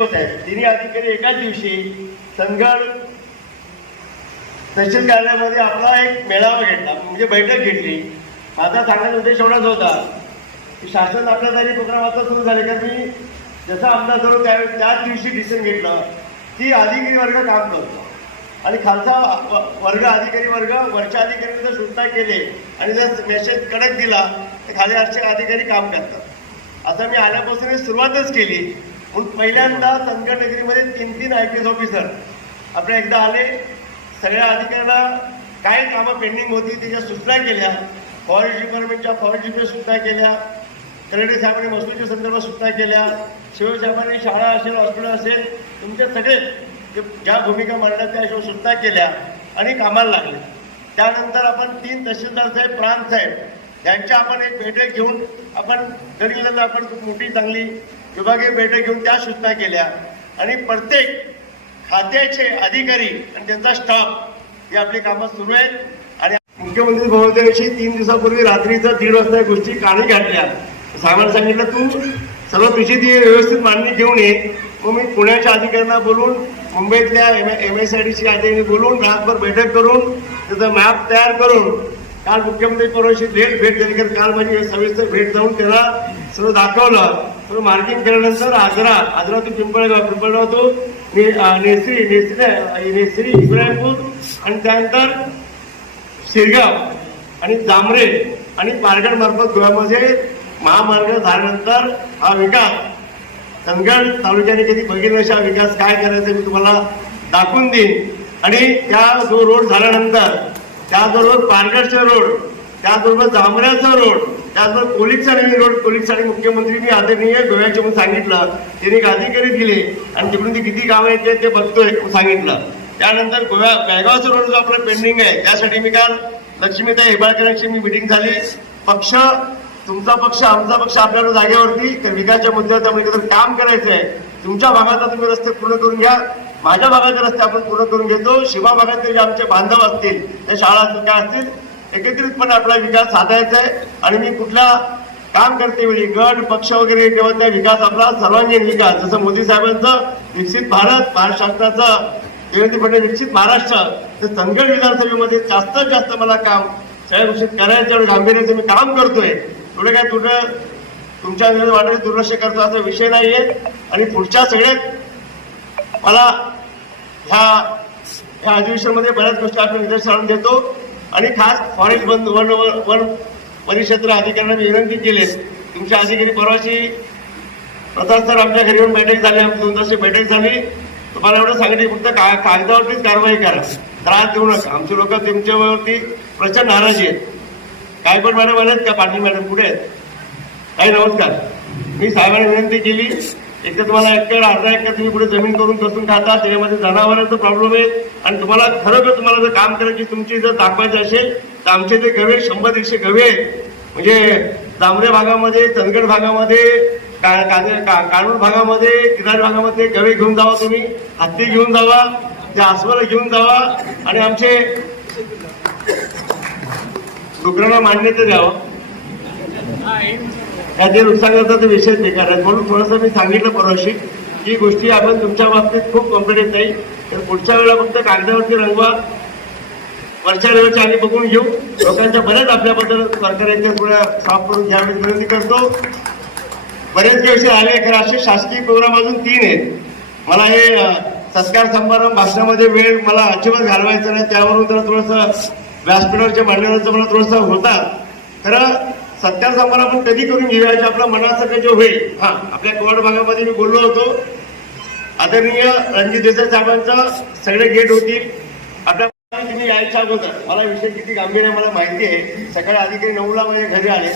होत आहे तिन्ही अधिकारी एकाच दिवशी संगड तहसील कार्यालयामध्ये आपला एक मेळावा घेतला. म्हणजे बैठक घेतली. माझा सांगायचा उद्देश एवढाच होता की शासन आपल्या तरी प्रोग्राम आता सुरू झाले. कारण मी जसा आमदार झालो त्यावेळी त्याच दिवशी डिसिजन घेतलं. की अधिकारी वर्ग काम करतो. आणि खालचा वर्ग अधिकारी वर्ग वरच्या अधिकाऱ्यांनी जर सूचना केले. आणि जर मेसेज कडक दिला तर खाली अर्चक अधिकारी काम करतात. आता मी आल्यापासून सुरुवातच केली. म्हणून पहिल्यांदा संकट नगरीमध्ये तीन तीन आय पी एस ऑफिसर आपण एकदा आले. सगळ्या अधिकाऱ्यांना काय कामं पेंडिंग होती त्याच्या सूचना केल्या. फॉरेस्ट डिपार्टमेंटच्या फॉरेस्ट डिपार्टमेंट सूचना केल्या. कलेक्टर साहेबांनी वस्तूच्या संदर्भात सूचना केल्या. शिवसाहेबांनी शाळा असेल हॉस्पिटल असेल तुमच्या सगळे जे ज्या भूमिका मांडल्या त्या हिशोब सूचना केल्या आणि कामाला लागले. त्यानंतर आपण तीन तहसीलदार साहेब प्रांत साहेब यांच्या आपण एक बैठक घेऊन आपण गडिंगला आपण खूप मोठी चांगली विभागीय बैठक घेऊन त्या सूचना केल्या. आणि प्रत्येक खात्याचे अधिकारी आणि त्यांचा स्टाफ हे आपली कामं सुरू आहेत. आणि मुख्यमंत्री महोदयाशी तीन दिवसापूर्वी रात्रीचा दीड वाजता गोष्टी काढी काढल्या. साहेबांना सांगितलं तू सर्व तुझी ती व्यवस्थित मांडणी घेऊन ये. मग मी पुण्याच्या अधिकाऱ्यांना बोलून मुंबईतल्या M M S I D C अधिकाऱ्यांनी बोलून रातभर बैठक करून त्याचा मॅप तयार करून काल मुख्यमंत्री परवाशी थेट भेट दिली कारण काल म्हणजे माझी सविस्तर भेट जाऊन त्याला सर्व दाखवलं. सर्व मार्किंग केल्यानंतर आजरा आजरा तू पिंपळगाव पिंपळगाव तो ने- नेसरी नेसरी नेसरी इब्राहिमपूर आणि त्यानंतर शिरगाव आणि जांभरे आणि पारगड मार्फत गोव्यामध्ये महामार्ग झाल्यानंतर हा विकास. चंदगड तालुक्याने कधी बघितलं अशा विकास काय करायचा मी तुम्हाला दाखवून देईन. आणि त्या जो रोड झाल्यानंतर त्याचबरोबर पारगडचा रोड त्याचबरोबर जांभऱ्याचा रोड त्याचबरोबर कोलिकचा नवीन रोड कोलिकसाठी मुख्यमंत्रीनी आदरणीय गोव्याचे म्हणून सांगितलं त्यांनी एक अधिकारी दिले आणि तिकडून ती किती कामं आहेत ते- बघतोय सांगितलं. त्यानंतर गोव्या बेळगावचा रोड जो आपला पेंडिंग आहे त्यासाठी मी काल लक्ष्मीताई हिबाळकरांची मी मिटिंग झाली. पक्ष तुमचा पक्ष आमचा पक्ष आपल्याला जागेवरती त्या मुद्द्यावर त्यामुळे काम करायचं आहे तुमच्या भागाचा तुम्ही रस्ते पूर्ण करून घ्या. माझ्या भागाचे रस्ते आपण पूर्ण करून घेतो. शिवा भागातले जे आमचे बांधव असतील त्या शाळा असतील काय असतील एकत्रितपणे आपला विकास साधायचा आहे. आणि मी कुठला काम करते वेळी गट पक्ष वगैरे किंवा त्या विकास आपला सर्वांगीण विकास. जसं मोदी साहेबांचं विकसित भारत महाराष्ट्राचा देवेंद्र फडणवीस विकसित महाराष्ट्र तर चंदगड विधानसभेमध्ये जास्तीत जास्त मला काम सगळ्या गोष्टी करायचं आणि गांभीर्याचं मी काम करतोय. थोडं काय तुझं तुमच्या वाटेल दुर्लक्ष करतो असा विषय नाहीये. आणि पुढच्या सगळ्यात मला ह्या ह्या अधिवेशनामध्ये बऱ्याच गोष्टी आपण निदर्शन आणून देतो. आणि खास फॉरेस्ट बंद वन वन परिक्षेत्र अधिकाऱ्यांना विनंती केली तुमच्या अधिकारी परवाशी प्रसाद सर आमच्या घरी येऊन बैठक झाली आमची दोन तासची बैठक झाली. तुम्हाला एवढं सांगितली फक्त का कागदावरतीच कारवाई करा. त्रास देऊ नका. आमचे लोक तुमच्यावरती प्रचंड नाराजी आहेत. काय पण मॅडम आल्यात का? पाटील मॅडम कुठे आहेत? काही नमस्कार. मी साहेबांनी विनंती केली. एक तर तुम्हाला एकर अर्धा एकर तुम्ही पुढे जमीन करून कसून खाता त्याच्यामध्ये जनावरांचा प्रॉब्लेम आहे. आणि तुम्हाला खरोखर तुम्हाला जर काम करायची तुमची जर दाखवायची असेल तर आमचे ते गवे शंभर दीडशे गवे आहेत. म्हणजे जांभरे भागामध्ये चंदगड भागामध्ये का- का- कानूर भागामध्ये किनार भागामध्ये गवे घेऊन जावा तुम्ही. हत्ती घेऊन जावा ते आसवाला घेऊन जावा आणि आमचे डुकरांना मान्यता द्यावं. या जे नुकसान करतात ते विशेष बेकार आहेत म्हणून थोडंसं मी सांगितलं परवाशी की गोष्टी आपण तुमच्या बाबतीत खूप कॉम्पिटेंट नाही तर पुढच्या वेळेला फक्त कागदावरती रंगवा वरच्या लेवलच्या आम्ही बघून घेऊ. लोकांच्या बऱ्याच आपल्याबद्दल सरकारच्या थोड्या साफ करून घ्यावी विनंती करतो. बरेच दिवशी आले खरं असे शासकीय प्रोग्राम अजून तीन आहेत. मला हे सत्कार समारंभ भाषणामध्ये वेळ मला अजिबात घालवायचा नाही. त्यावरून तर थोडंसं व्यासपीठावरच्या मांडण्याचं मला थोडंसं होतात. खरं सत्याचा समारंभ आपण कधी करून घेऊया आपल्या मनासारखं जे होईल. हा आपल्या कवड भागामध्ये मी बोललो होतो. आदरणीय रणजित देसाई साहेबांचं सगळे गेट होतील आपल्या तुम्ही यायच्या अगोदर मला विषय किती गांभीर्य आहे मला माहिती आहे. सकाळी अधिकारी नऊला माझ्या घरी आले.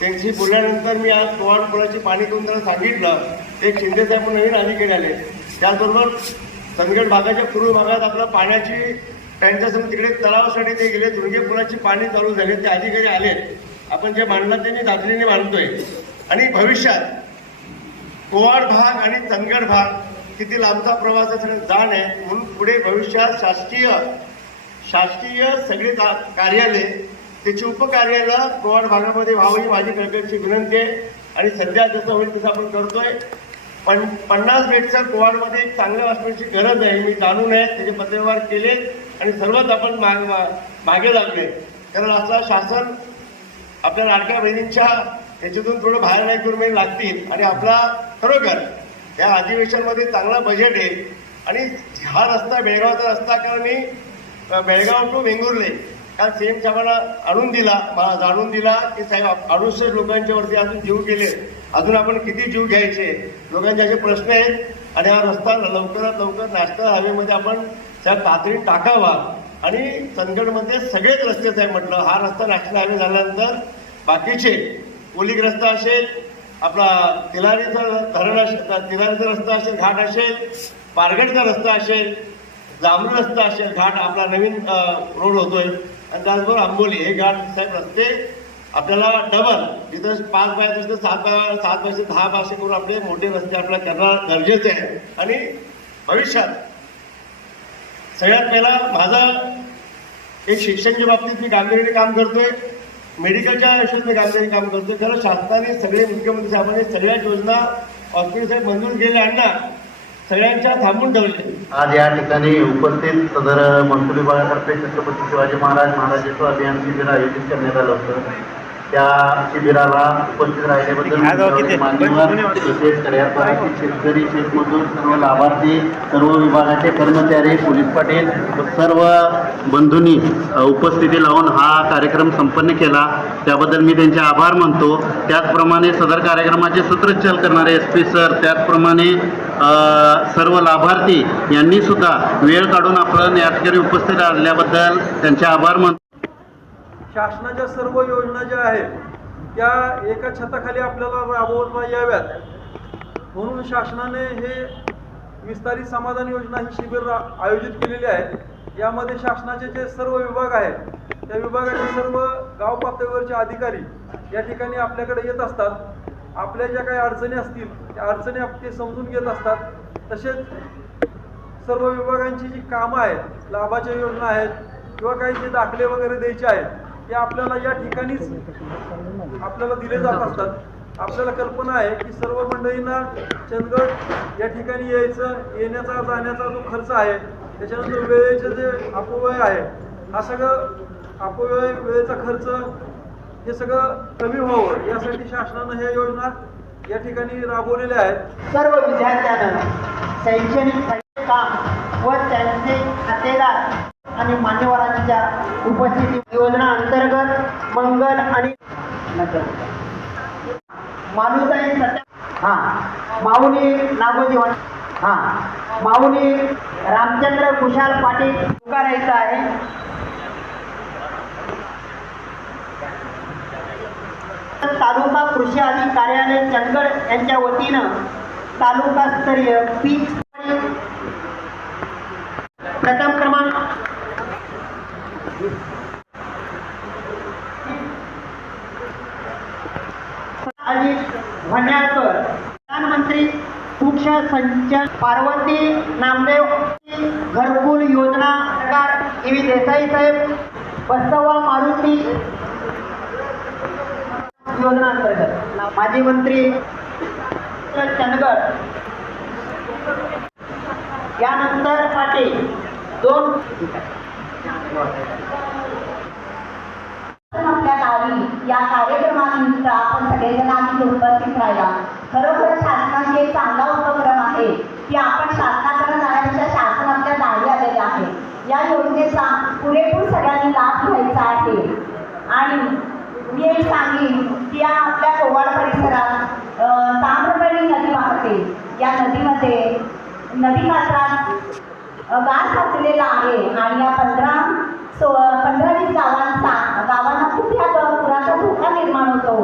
त्यांची बोलल्यानंतर मी आज कोवाड पुलाची पाणी करून त्यांना सांगितलं. ते शिंदे साहेब नवीन अधिकारी आले. त्याचबरोबर चंदगड भागाच्या पूर्व भागात आपल्या पाण्याची त्यांच्यासमोर तिकडे तलावासाठी ते गेले. दुर्गे पुलाची पाणी चालू झाले. ते अधिकारी आले. आपण जे मांडलं ते मी दाखलीने मानतोय. आणि भविष्यात कोवाड भाग आणि चंदगड भाग किती लांबचा प्रवास असणे जाण आहे म्हणून पुढे भविष्यात शासकीय शासकीय सगळे कार्यालय त्याची उपकार्यालय कोवाड भागामध्ये व्हावं ही माझी कळकळीची विनंती आहे. आणि सध्या जसं होईल तसं आपण करतोय. पण पन्नास बेडच्या कोवाडमध्ये एक चांगलं हॉस्पिटलची गरज आहे मी जाणून आहे त्याचे पत्रव्यवहार केले आणि सर्वच आपण माग मा- मागे लागले. कारण असं शासन आपल्या लाडक्या बहिणींच्या याच्यातून थोडं बाहेर नाही करून म्हणजे लागतील. आणि आपला खरोखर या अधिवेशनमध्ये चांगला बजेट आहे. आणि हा रस्ता बेळगावचा रस्ता कारण मी बेळगाव टू वेंगुर्ले काल सेम साहेबांना आणून दिला मला जाणून दिला की साहेब अडुसष्ट लोकांच्या वरती अजून जीव गेले. अजून आपण किती जीव घ्यायचे? लोकांचे असे प्रश्न आहेत. आणि हा रस्ता लवकरात लवकर नॅशनल हायवेमध्ये आपण साहेब तातडीने टाकावा. आणि चंदगडमध्ये सगळेच रस्तेच आहे म्हटलं. हा रस्ता नॅशनल हायवे झाल्यानंतर बाकीचे पोलिक रस्ता असेल आपला तिलारीचा धरण असेल तिलारीचा रस्ता असेल घाट असेल पारगडचा रस्ता असेल जांभूळ रस्ता असेल घाट आपला नवीन रोड होतोय. आणि त्याचबरोबर आंबोली हे घाट साहेब रस्ते आपल्याला डबल जिथं पाच बाय असते सात बाय सात बायचे दहा बायचे करून आपले मोठे रस्ते आपल्याला करणं गरजेचे आहे आणि भविष्यात सगळ्यात पहिला माझा एक शिक्षणच्या बाबतीत मी गांभीर्याने काम करतोय. मेडिकलच्या आयुष्यात मी गांभीर्याने काम करतोय. खरं शासनाने सगळे मुख्यमंत्री साहेबांनी सगळ्या योजना हॉस्पिटल साहेब मंजूर केल्या यांना सगळ्यांच्या थांबून ठेवले. आज या ठिकाणी उपस्थित सदर महसूल विभागातर्फे छत्रपती शिवाजी महाराज महाराजत्व अभियान शिबिर आयोजित करण्यात आलं होतं. त्या शिबिराला उपस्थित राहिल्याबद्दल मान्यवर तसेच कड्यापाराचे शेतकरी शेतमजूर सर्व लाभार्थी सर्व विभागाचे कर्मचारी पोलीस पाटील सर्व बंधूंनी उपस्थिती लावून हा कार्यक्रम संपन्न केला. त्याबद्दल मी त्यांचे आभार मानतो. त्याचप्रमाणे सदर कार्यक्रमाचे सूत्रचाल करणारे एस पी सर त्याचप्रमाणे सर्व लाभार्थी यांनी सुद्धा वेळ काढून आपण या ठिकाणी उपस्थित राहिल्याबद्दल त्यांचे आभार मानतो. शासनाच्या सर्व योजना ज्या आहेत त्या एका छताखाली आपल्याला राबवता याव्यात. म्हणून शासनाने हे विस्तारित समाधान योजना ही शिबिर आयोजित केलेली आहे. यामध्ये शासनाचे जे सर्व विभाग आहेत त्या विभागाचे सर्व गाव पातळीवरचे अधिकारी या ठिकाणी आपल्याकडे येत असतात. आपल्या ज्या काही अडचणी असतील त्या अडचणी आप- ते समजून घेत असतात. तसेच सर्व विभागांची जी कामं आहेत लाभाच्या योजना आहेत किंवा काही जे दाखले वगैरे द्यायचे आहेत ते आपल्याला या ठिकाणीच आपल्याला दिले जात असतात. आपल्याला कल्पना आहे की सर्व मंडळींना चंदगड या ठिकाणी यायचं येण्याचा जाण्याचा जो खर्च आहे त्याच्यानंतर वेळेचे जे अपव्यय आहे हा सगळं अपव्यय वेळेचा खर्च हे सगळं कमी व्हावं. यासाठी शासनानं ह्या योजना या ठिकाणी राबवलेल्या आहेत. सर्व विद्यार्थ्यांना शैक्षणिक काम व त्यांचे खातेदार आणि मान्यवरांच्या उपस्थिती योजना अंतर्गत मंगल आणि मालुताई सत्या हा माऊली नागोजी हा माऊली रामचंद्र कुशाल पाटील पुकारायचं आहे. तालुका कृषी अधिकारी कार्यालय चंदगड यांच्या वतीनं तालुकास्तरीय पीक प्रथम क्रमांक संचन पार्वती नामदेव घरकुल योजना सरकार इ देसाई साहेब बसवा मारुती योजना अंतर्गत. माजी मंत्री चंदगड. यानंतर पाटील. दोन. आपल्या गावी या कार्यक्रमानिमित्त आपण सगळेजण आम्ही उपस्थित राहिला. खरोखर शासनाचे एक चांगला उपक्रम आहे. की आपण शासनाकडे जाण्यापेक्षा शासन आपल्या दारी आलेले आहे या योजनेचा पुरेपूर सगळ्यांनी लाभ घ्यायचा आहे आणि मी एक सांगेन की या आपल्या कोवाड परिसरात अं, ताम्रपर्णी नदी वाहते या नदीमध्ये नदी पात्रात अ, गाळ साचलेला आहे आणि या पंधरा सो पंधरा वीस गावांचा गावांना खूप या पुराचा धोका निर्माण होतो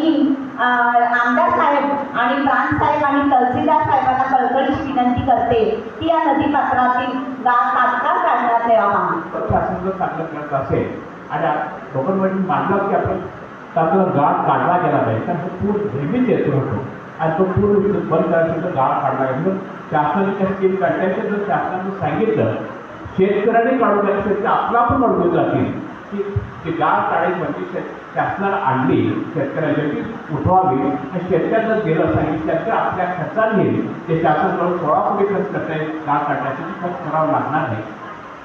तर मी आमदार साहेब आणि प्रांत साहेब आणि तहसीलदार साहेबांना कळकळीची विनंती करते की या नदीपात्रातील गाव तात्काळ काढण्यात यावा. शासन असेल आणि लोकांमध्ये मानलं की आपण गाळ काढला गेला पाहिजे. कारण तो पूर नेहमीच येतो होतो. आणि तो पूर बंद करायचा तर गाळ काढला गेला शासनाने त्या स्कीम काढल्याच्या जर शासनाने सांगितलं शेतकऱ्यांनी काढून द्यायचं आपला पण अडवून जातील की ती गाळ काढायची म्हणजे शेत शासनाला आणली शेतकऱ्याच्या उठवावी आणि शेतकऱ्याला गेलं सांगितलं त्याच्या आपल्या खर्चाने ते शासनाकडून सोळा कोटी खर्च करता येईल गाळ काढण्यासाठी खर्च करावा लागणार नाही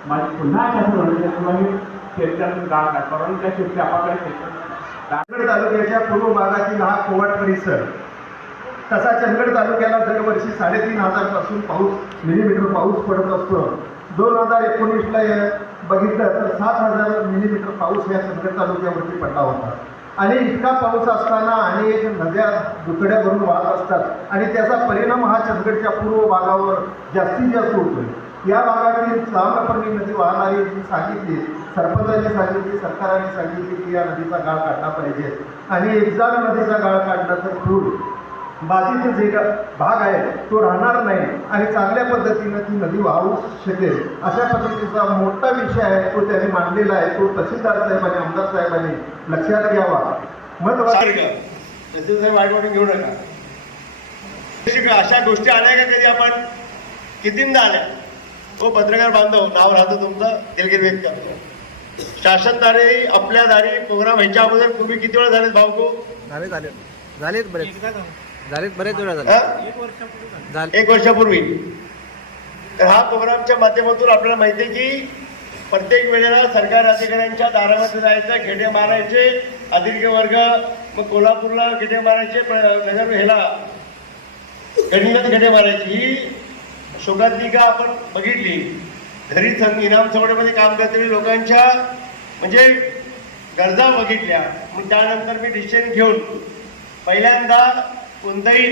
माझी पुन्हा शासन म्हणण्यासाठी मी शेतकऱ्यांना गाळ काढतो आणि त्या शेतकरी आपल्याकडे शेतकऱ्यांना चंदगड तालुक्याच्या पूर्व भागातील हा कोवट परिसर तसा चंदगड तालुक्याला दरवर्षी साडेतीन हजारपासून पाऊस मिलीमीटर पाऊस पडत असतो. दोन हजार एकोणीसला बघितलं तर सात हजार मिलीमीटर पाऊस या चंदगड तालुक्यावरती पडला होता. आणि इतका पाऊस असताना अनेक नद्या दुकड्या भरून वाहत असतात. आणि त्याचा परिणाम हा चंदगडच्या पूर्व भागावर जास्तीत जास्त होतोय. या भागातील ताम्रपर्णी नदी वाहणारी जी सांगितली सरपंचांनी सांगितली सरकाराने सांगितली की या नदीचा गाळ काढला पाहिजे. आणि एकदा नदीचा गाळ काढला तर पूर बाधित जे भाग आहे तो राहणार नाही आणि चांगल्या पद्धतीनं ती नदी वाहू शकेल. अशा पद्धतीचा मोठा विषय आहे तो त्यांनी मांडलेला आहे. तो तहसीलदार साहेबांनी आमदार साहेबांनी लक्षात घ्यावा. महत्वाचं वाईट वाटून घेऊ नका. अशा गोष्टी आल्या का कधी आपण? कितींदा आल्या? तो पत्रकार बांधव नाव राहतं तुमचं दिलगिरी व्यक्त करतो. शासन दारी आपल्या दारी प्रोग्राम ह्याच्या अगोदर तुम्ही किती वेळा झालेत भाऊको झाले झाले. झालेत बरेच. झालेत बरेच वेळा झाले? झाले. एक वर्षापूर्वी. तर हा प्रोग्रामच्या माध्यमातून आपल्याला माहिती आहे की प्रत्येक वेळेला सरकार अधिकाऱ्यांच्या दारामध्ये जायचं खेडे मारायचे अधिकारी वर्ग मग कोल्हापूरला खेडे मारायचे नगर ह्याला गणितात खेडे मारायचे. ही शोकांतिका आपण बघितली. घरी इनाम चौड्यामध्ये काम करणाऱ्या लोकांच्या म्हणजे गरजा बघितल्या. मग त्यानंतर मी डिसिजन घेऊन पहिल्यांदा कोणताही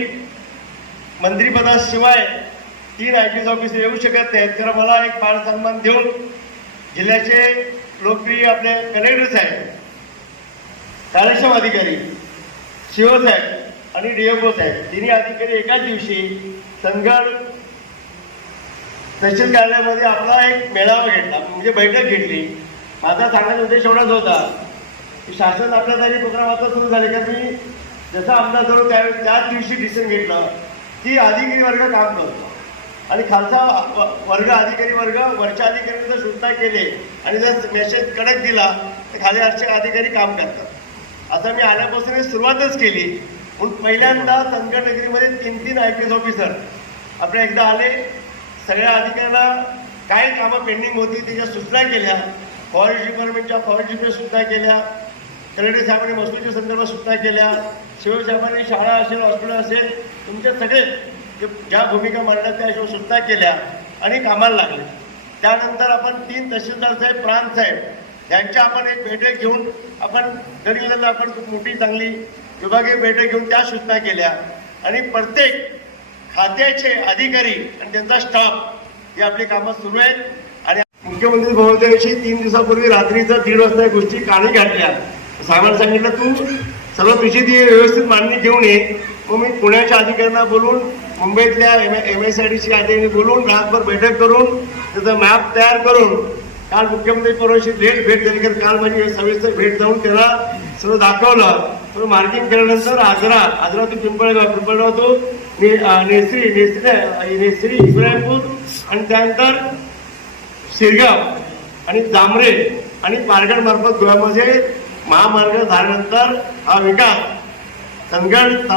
मंत्रिपदाशिवाय तीन आय पी एस ऑफिसर येऊ शकत नाहीत. तर मला एक फार सन्मान देऊन जिल्ह्याचे लोकप्रिय आपले कलेक्टर साहेब कार्यक्षम अधिकारी शिव साहेब आणि डीएफओ साहेब तिन्ही अधिकारी एकाच दिवशी संगड तहसील कार्यालयामध्ये आपला एक मेळावा घेतला. म्हणजे बैठक घेतली. माझा सांगण्याचा उद्देश एवढाच होता की शासन आपल्या तरी प्रोग्राम आता सुरू झाले का मी जसा आमदार झालो त्यावेळेस त्याच दिवशी डिसिजन घेतला. की अधिकारी वर्ग काम करतो. आणि खालचा व- वर्ग अधिकारी वर्ग वरच्या अधिकारी जर सुद्धा केले. आणि जर मेसेज कडक दिला तर खाली आरक्षक अधिकारी काम करतात. आता मी आल्यापासून सुरुवातच केली. म्हणून पहिल्यांदा संकटनगरीमध्ये तीन तीन आय पी एस ऑफिसर आपले एकदा आले. सगळ्या अधिकाऱ्यांना काय कामं पेंडिंग होती त्याच्या सूचना केल्या. फॉरेस्ट डिपार्टमेंटच्या फॉरेस्ट डिपार्टमेंट सुद्धा केल्या. कलेक्टर साहेबांनी वस्तूच्या संदर्भात सुद्धा केल्या. शिवसाहेबांनी शाळा असेल हॉस्पिटल असेल तुमचे सगळे ज्या भूमिका मांडल्या त्या हिशोब सूचना केल्या आणि कामाला लागले. त्यानंतर आपण तीन तहसीलदार साहेब प्रांत साहेब यांच्या आपण एक बैठक घेऊन आपण दरिल्ल्याला आपण खूप मोठी चांगली विभागीय बैठक घेऊन त्या सूचना केल्या. आणि प्रत्येक खात्याचे अधिकारी आणि त्यांचा स्टाफ हे आपली कामं सुरू आहेत. आणि मुख्यमंत्री महोदयाशी तीन दिवसापूर्वी रात्रीचं दीड वाजता या गोष्टी काळी घातल्या. साहेबांना सांगितलं तू सर्व तुझी ती व्यवस्थित मांडणी घेऊन ये. मग मी पुण्याच्या अधिकाऱ्यांना बोलून मुंबईतल्या M M S I D C अधिकाऱ्यांनी बोलून रातभर बैठक करून त्याचा मॅप तयार करून काल मुख्यमंत्री परवाशी लेट भेट झाली. कारण काल माझी सविस्तर भेट जाऊन त्याला सर्व दाखवलं. सर्व मार्किंग केल्यानंतर आजरा आजरा तो पिंपळगाव पिंपळगाव तो ने- नेसरी नेसरी नेसरी इब्राहिमपूर आणि त्यानंतर शिरगाव आणि जांभरे आणि पारगड मार्फत गोव्यामध्ये महामार्ग झाल्यानंतर हा विकास संगड